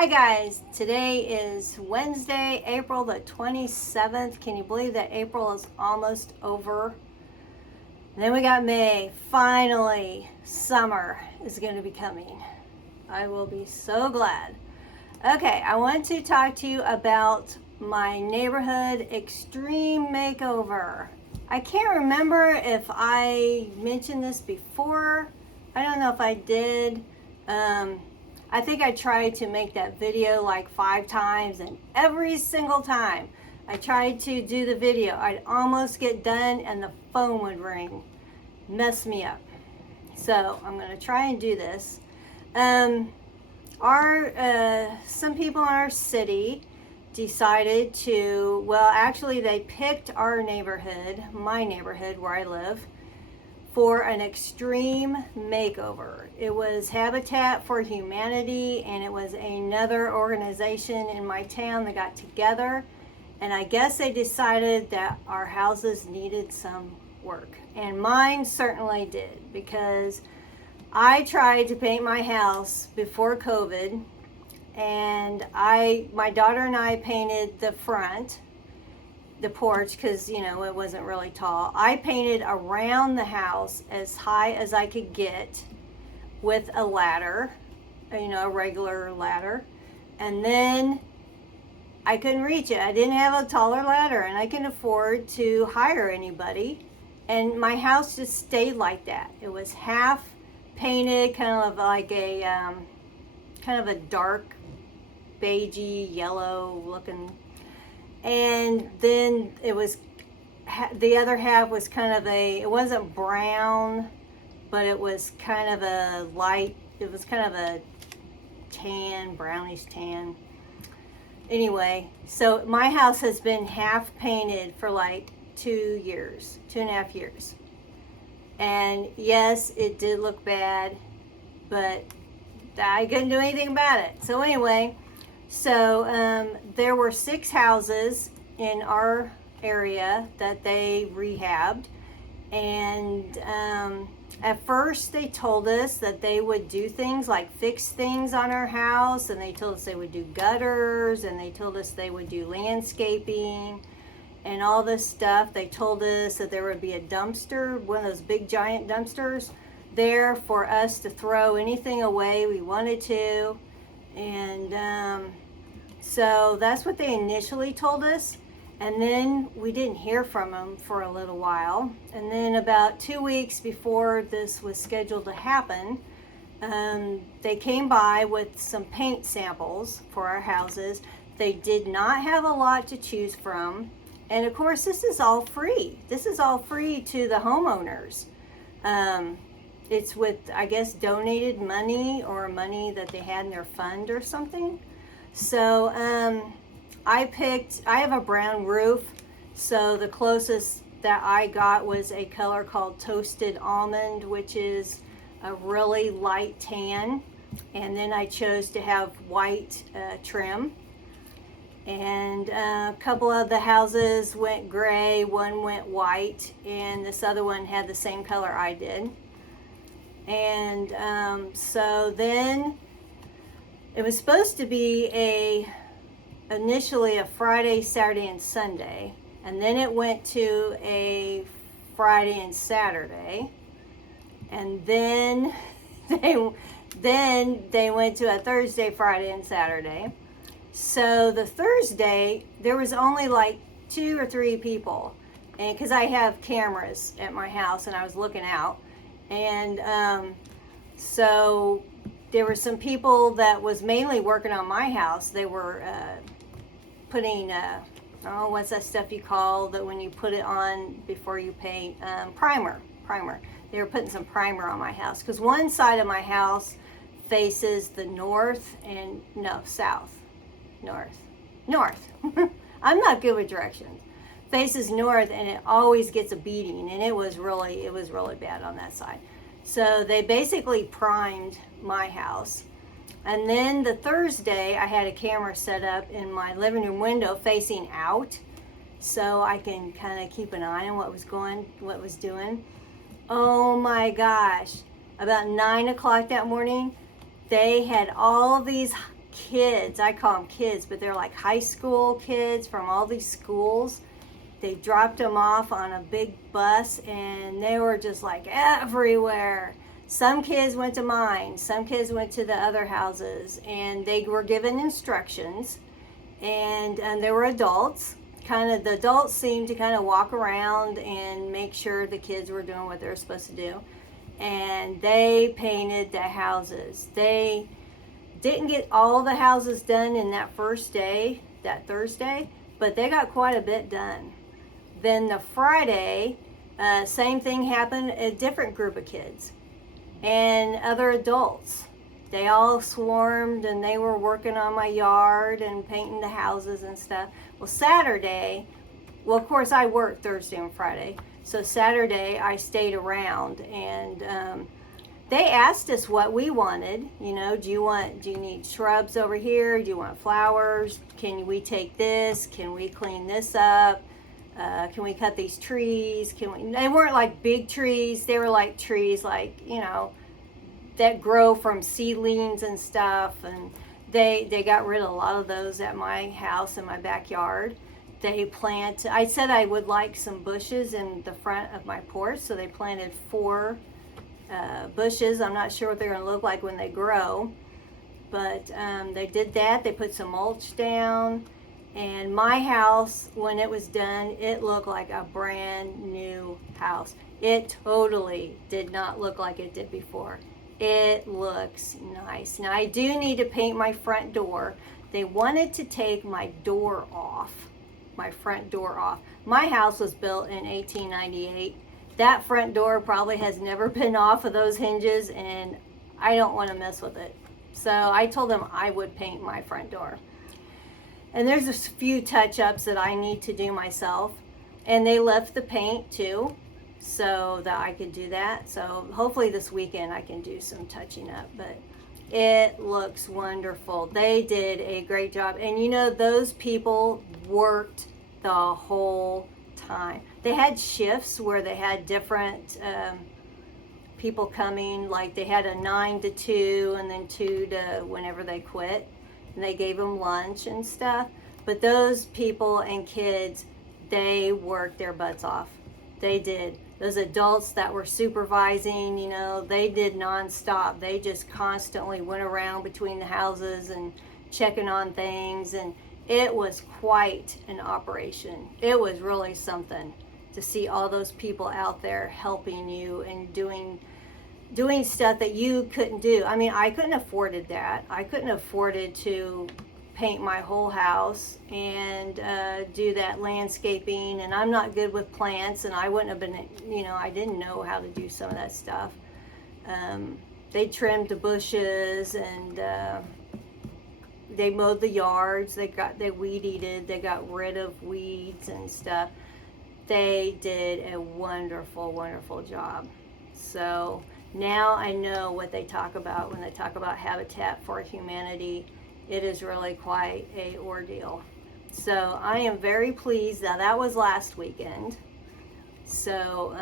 Hi guys, today is Wednesday, April the 27th. Can you believe that April is almost over? And then we got May. Finally, summer is going to be coming. I will be so glad. Okay, I want to talk to you about my neighborhood extreme makeover. I can't remember if I mentioned this before. I don't know if I did. I think I tried to make that video like 5 times, and every single time I tried to do the video, I'd almost get done and the phone would ring. Mess me up. So I'm going to try and do this. Some people in our city decided to, well, actually they picked our neighborhood, my neighborhood where I live, for an extreme makeover. It was Habitat for Humanity, and it was another organization in my town that got together, and I guess they decided that our houses needed some work, and mine certainly did, because I tried to paint my house before COVID, and my daughter and I painted the front, the porch, because it wasn't really tall. I painted around the house as high as I could get with a ladder, a regular ladder, and then I couldn't reach it. I didn't have a taller ladder, and I couldn't afford to hire anybody, and my house just stayed like that. It was half painted, kind of like a kind of a dark beigey yellow looking, and then it was the other half was kind of it wasn't brown, but it was kind of a light, it was kind of a tan, brownish tan. Anyway, so my house has been half painted for like 2.5 years. And yes, it did look bad, but I couldn't do anything about it. So anyway, there were 6 houses in our area that they rehabbed, and at first they told us that they would do things like fix things on our house, and they told us they would do gutters, and they told us they would do landscaping and all this stuff. They told us that there would be a dumpster, one of those big giant dumpsters there for us to throw anything away we wanted to. And so that's what they initially told us, and then we didn't hear from them for a little while, and then about 2 weeks before this was scheduled to happen, they came by with some paint samples for our houses. They did not have a lot to choose from, and of course this is all free. This is all free to the homeowners. It's with, I guess, donated money or money that they had in their fund or something. So I have a brown roof, so the closest that I got was a color called Toasted Almond, which is a really light tan, and then I chose to have white trim. And a couple of the houses went gray, one went white, and this other one had the same color I did. And so then it was supposed to be initially a Friday, Saturday, and Sunday, and then it went to a Friday and Saturday, and then they went to a Thursday, Friday, and Saturday. So the Thursday, there was only like 2 or 3 people, and because I have cameras at my house and I was looking out, and so there were some people that was mainly working on my house. They were putting, what's that stuff you call that when you put it on before you paint? Primer. They were putting some primer on my house, because one side of my house faces the north and, no, south. North. I'm not good with directions. Faces north, and it always gets a beating, and it was really bad on that side. So they basically primed my house. And then the Thursday, I had a camera set up in my living room window facing out, so I can kind of keep an eye on what was doing. Oh my gosh. About 9 o'clock that morning, they had all of these kids, I call them kids, but they're like high school kids from all these schools. They dropped them off on a big bus and they were just like everywhere. Some kids went to mine, some kids went to the other houses, and they were given instructions, and they were adults. The adults seemed to kind of walk around and make sure the kids were doing what they were supposed to do. And they painted the houses. They didn't get all the houses done in that first day, that Thursday, but they got quite a bit done. Then the Friday, same thing happened, a different group of kids and other adults. They all swarmed and they were working on my yard and painting the houses and stuff. Well, Saturday, well, of course I worked Thursday and Friday. So Saturday I stayed around, and they asked us what we wanted. You know, do you need shrubs over here? Do you want flowers? Can we take this? Can we clean this up? Can we cut these trees? They weren't like big trees. They were like trees like, you know, that grow from seedlings and stuff. And they got rid of a lot of those at my house in my backyard. I said I would like some bushes in the front of my porch, so they planted 4 bushes. I'm not sure what they're going to look like when they grow, but they did that. They put some mulch down, and my house, when it was done, it looked like a brand new house. It totally did not look like it did before. It looks nice. Now I do need to paint my front door. They wanted to take my door off. My front door off. My house was built in 1898. That front door probably has never been off of those hinges, and I don't want to mess with it. So I told them I would paint my front door. And there's a few touch-ups that I need to do myself, and they left the paint too, so that I could do that. So hopefully this weekend I can do some touching up, but it looks wonderful. They did a great job. And you know, those people worked the whole time. They had shifts where they had different people coming, like they had a 9 to 2 and then 2 to whenever they quit. And they gave them lunch and stuff. But those people and kids, they worked their butts off. They did. Those adults that were supervising, you know, they did nonstop. They just constantly went around between the houses and checking on things, and it was quite an operation. It was really something to see all those people out there helping you and doing stuff that you couldn't do. I mean, I couldn't afford that. I couldn't afford to paint my whole house and do that landscaping, and I'm not good with plants, and I wouldn't have been, you know, I didn't know how to do some of that stuff. They trimmed the bushes, and they mowed the yards. They weed eated. They got rid of weeds and stuff. They did a wonderful, wonderful job. So now I know what they talk about when they talk about Habitat for Humanity. It is really quite a ordeal. So I am very pleased. Now that was last weekend. So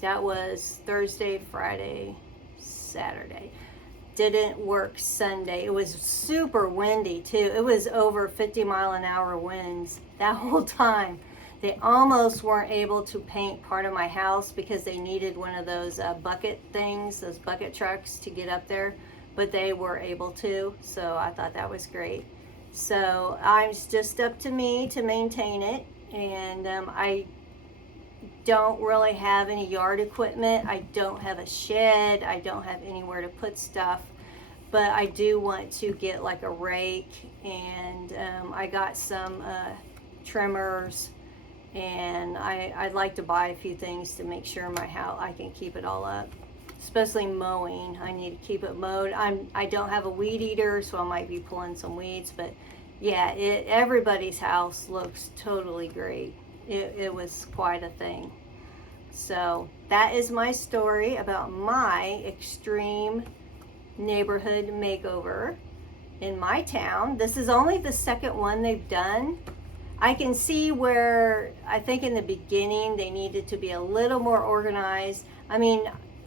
that was Thursday, Friday, Saturday. Didn't work Sunday. It was super windy too. It was over 50-mile-an-hour winds that whole time. They almost weren't able to paint part of my house because they needed one of those bucket things, those bucket trucks to get up there. But they were able to, so I thought that was great. So it's just up to me to maintain it, and I don't really have any yard equipment. I don't have a shed. I don't have anywhere to put stuff, but I do want to get like a rake, and I got some trimmers, and I'd like to buy a few things to make sure my house, I can keep it all up. Especially mowing. I need to keep it mowed. I don't have a weed eater, so I might be pulling some weeds, but yeah, everybody's house looks totally great. It was quite a thing. So that is my story about my extreme neighborhood makeover in my town. This is only the second one they've done. I can see where I think in the beginning they needed to be a little more organized. I mean,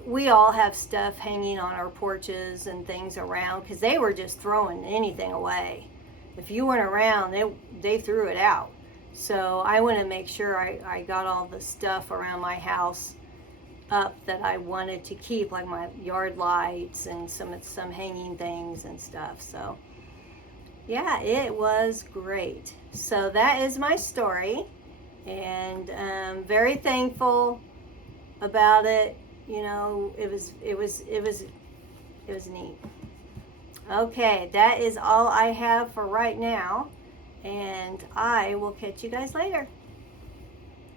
we all have stuff hanging on our porches and things around because they were just throwing anything away. If you weren't around, they threw it out. So I want to make sure I got all the stuff around my house up that I wanted to keep, like my yard lights and some hanging things and stuff. So yeah, it was great. So that is my story, and I'm very thankful about it. You know, it was neat. Okay, that is all I have for right now, and I will catch you guys later.